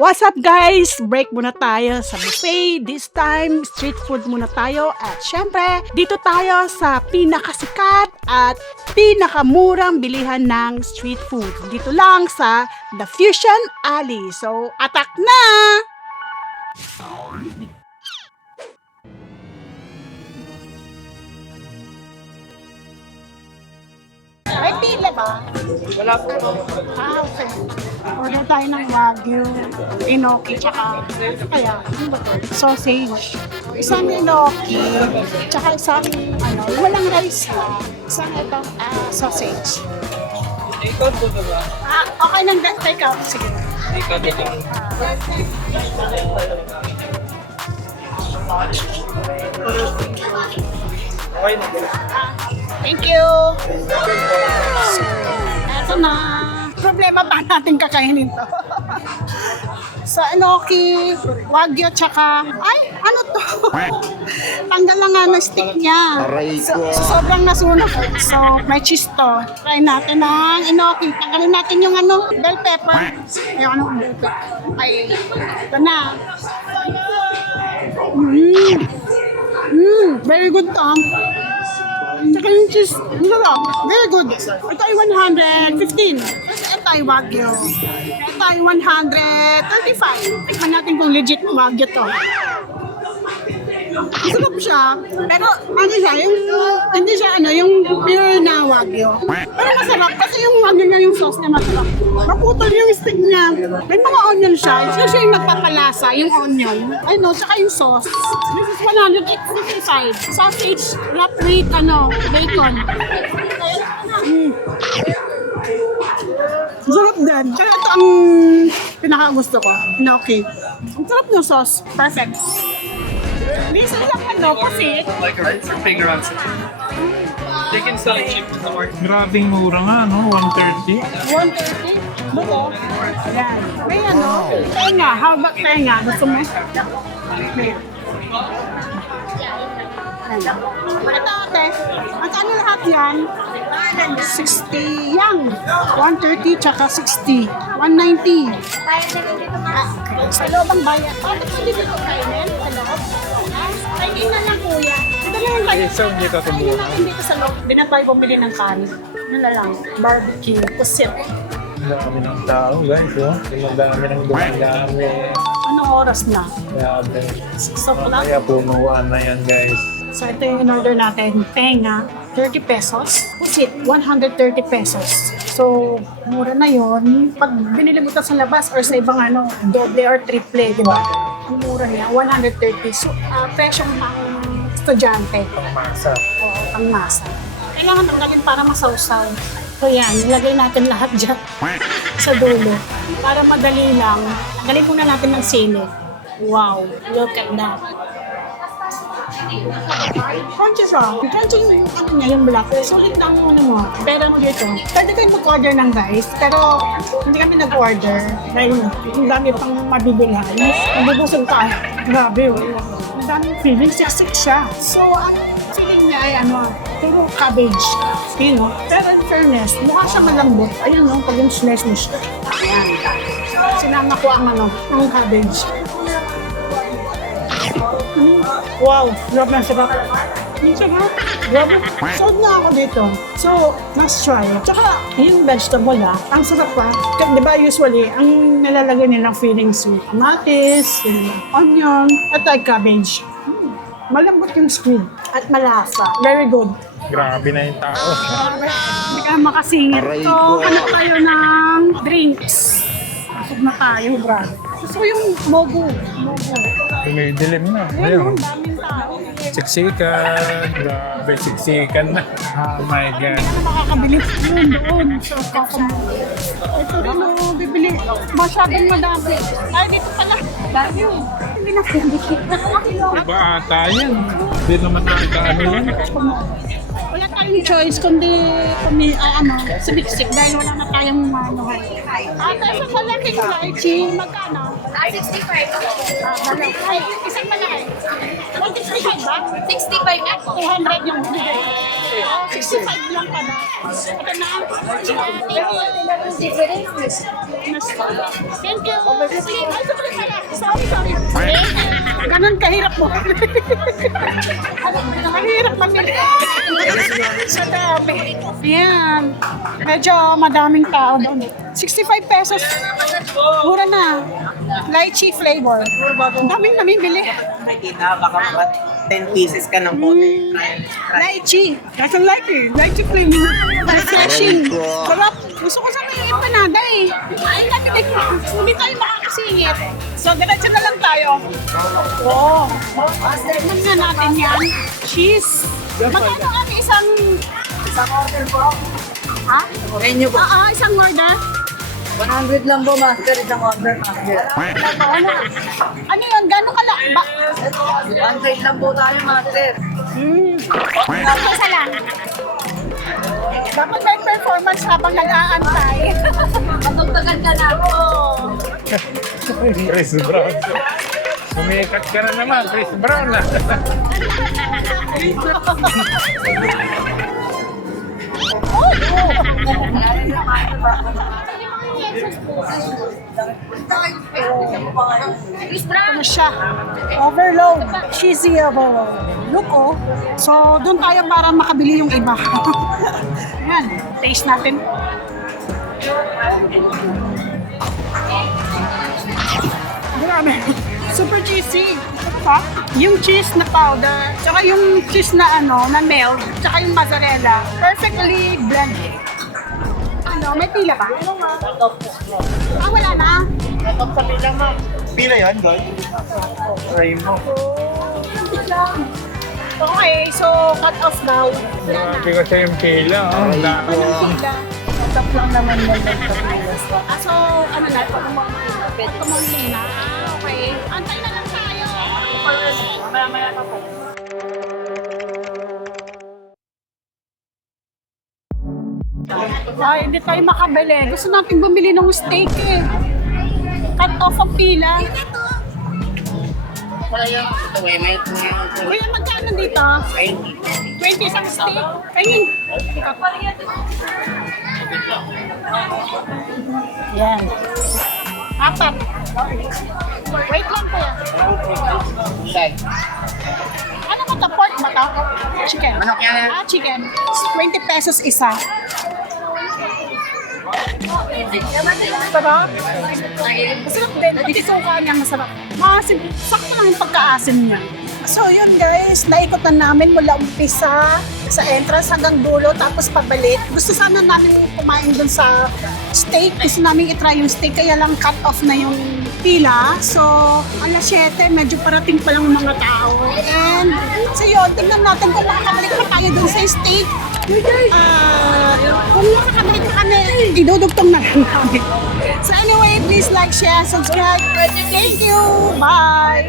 What's up guys? Break muna tayo sa buffet. This time, street food muna tayo. At syempre, dito tayo sa pinakasikat at pinakamurang bilihan ng street food. Dito lang sa The Fusion Alley. So, attack na! May pila ba? Wala po. Okay. Order tayo ng Wagyu, enoki, tsaka kaya, ano ba to? Sausage. Isang enoki, tsaka isang, walang rice ha. Isang itong sausage. Ikaw po na ba? Okay nang take out. Sige. Ikaw dito. Okay na. Thank you! So, eto na. Problema pa natin kakainin to. Sa enoki, wagyu, tsaka, ay, ano to? Tanggal lang nga na stick niya. So, sobrang nasunog. So, may cheese to. Try natin ng enoki. Tanggalin natin yung bell pepper. Yung bell pepper. Ay, ito na. Very good to. Tsaka yung cheese, masarap. Very good. Ito ay 115. Ito ay wagyu. Ito ay 135. Tikman natin kung legit wagyu to. Masarap siya. Pero hindi siya yung pure na wagyu. Pero masarap kasi yung wagyu niya yung sauce niya masarap. Maputol yung stick niya. May mga onion siya. Siya yung nagpapalasa, yung onion. Tsaka yung sauce. This is 185. Sausage wrapped with bacon. Sarap din. Kaya ito ang pinakagusto ko. Okay. Ang sarap ng sauce. Perfect. Minsan lang kasi Like a for finger on chicken. They can sell it cheap in the market. Grabing mura nga, no? 130. 130. Buko. Ayan. May tenga. How about tenga? Gusto mo? Ito ate. Ang lahat yan? 60 yan. 130 tsaka 60. 190. Sa loob ang bayan. Bakit mo dito kainin? Sa loob? Kainin na lang kuya. Ito na yung kainin. So, hindi ka Kainin natin dito sa loob. Binabay bumili ng kanin. Ano na lang? Barbecue. Pusit. Ang dami ng tao, guys, oh. Ang dami ng dumandami. Anong oras na? Grabe. 6 o'clock. Kaya punuan na yan, guys. So ito yung in-order natin. Tenga, 30 pesos. Pusit, 130 pesos. So, mura na yon. Pag binili mo ito sa labas or sa ibang doble or triple, di ba? Ang mura niya, 130. So, presyong pang estudyante. Ang masa. Oo, pang masa. Kailangan tanggalin para masawsaw. So yan, nilagay natin lahat dyan sa dulo. Para madali lang. Tanggalin muna natin ng sili. Wow, look at that. Crunchy siya. Crunchy yung yung black. Sulit lang yung mo. Pero dito, pwede kayo mag-order ng guys. Pero hindi kami nag-order. Dahil ang dami pang mabibilhan. Nabubusog tayo. Grabe oh. Ang daming feeling. Siksik siya. So, feeling niya ay puro cabbage. Pero in fairness, mukha siya malambot. Ayun pag yung slice mo siya. Ayan. Sinama ko ang cabbage. Wow, grabe ang sarap. Ang sarap. Grabe. Sold na ako dito. So, let's try. Tsaka, yung vegetable ang sarap pa. Di ba usually, ang nalalagay nilang fillings with kamatis, onion, at cabbage. Malambot yung squid at malasa. Very good. Grabe na yung tao. Hindi ka makasingit. So, hanap tayo ng drinks. Busog na tayo, grabe. Gusto ko yung mogu. Tumidilim na. Ayun. Daming tao. Siksikan. Grabe, siksikan na. Oh my God. Ano makakabili yun doon? So, ito rin bibili. Masyadong madami. Ay, dito pala. Dami yun. Hindi na pwede. Iba ata yan. Hindi naman nakakaano yan. Wala tayong choice kundi siksik dahil wala na tayong manuhan. Sa malaking lychee, magkano? 65. Ay, isang malaki. 165 ba? 65 ako. 200 yung bigay. 65 lang pala. Ito na. Thank you. Ay, sorry pala. Sorry. Ganun kahirap mo. Mahirap mamili. Sa dami. Ayan. Medyo madaming tao doon. 65 pesos. Mura na. Lychee flavor. Ang daming namimili. Ay, tita, baka mga 10 pieces ka ng bote. Lychee. That's a lychee. Lychee flavor. Refreshing. Sarap. Gusto ko sa may empanada eh. Ay, hindi tayo makakasingit. So, diretso na lang tayo. Oo. Tignan nga natin yan. Cheese. Magkano ang isang order po. Ha? Menu po. Isang order? 100 lang po, master. Isang order, master. Ano yun? Gano'n ka lang? 100 lang po tayo, master. Isa lang. Dapat may performance habang nag-aantay. Matugtagan ka na ako. Chris Brown. Sumikat ka na naman, Chris Brown na. Ito na siya. Overload. Cheesy overload. Look oh. So, doon tayo para makabili yung iba. Ayan. Taste natin. Grabe. Super cheesy. Pa? Yung cheese na powder, tsaka yung cheese na na melt, tsaka yung mozzarella, perfectly blended. May pila ba? Wala na. Pila yan, guys? Try mo. Okay, so cut off now. Grabe ko sa yung pila. Oh. Walang pila. Stop lang naman ng pagkapilas. So, kumamili na. Okay. Antay na lang tayo. Maya-maya pa po. Ay, hindi tayo makabili. Gusto natin bumili ng steak eh. Cut off ang pila. Wala yung may Kuya, magkano dito? 20 isang steak? Ayun. Yan. Apat. Wait lang kuya. Ano ba ito? Pork ba ito? Chicken. Manok yan. Chicken. 20 pesos isa. Sarap. Masarap din. Pati suka niya masarap. Sakto lang yung pagkaasim niya. So yun guys, naikutan namin mula umpisa sa entrance hanggang dulo tapos pabalik. Gusto sana namin kumain dun sa steak. Gusto namin itry yung steak kaya lang cut off na yung pila. So alas 7, medyo parating pa lang mga tao. And so yun, tingnan natin kung makakabalik pa tayo dun sa steak. Kung makakabalik pa kami, idudugtong na lang namin. So anyway, please like, share, subscribe. Thank you. Bye.